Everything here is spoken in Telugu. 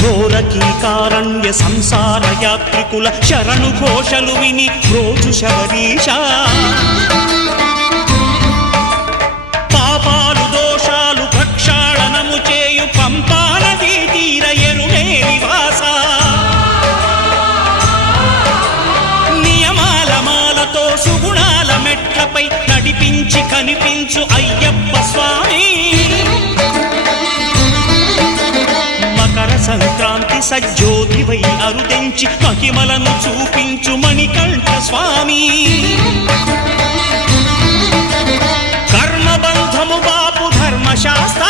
ఘోరకీకారణ్య సంసార యాత్రికుల శరణు ఘోషలు విని రోజు శబరీష పాపాలు దోషాలు ప్రక్షాళనము చేయు పంపా నదీ తీర ఎరుమే నివాస నియమాల మాలతో సుగుణాల మెట్లపై నడిపించి కనిపించు అయ్యప్ప స్వామి మకర సంక్రాంతి సజ్జోతివై అరుదెంచి మహిమలను చూపించు మణికంఠ స్వామి కర్మబంధము బాపు ధర్మశాస్త్ర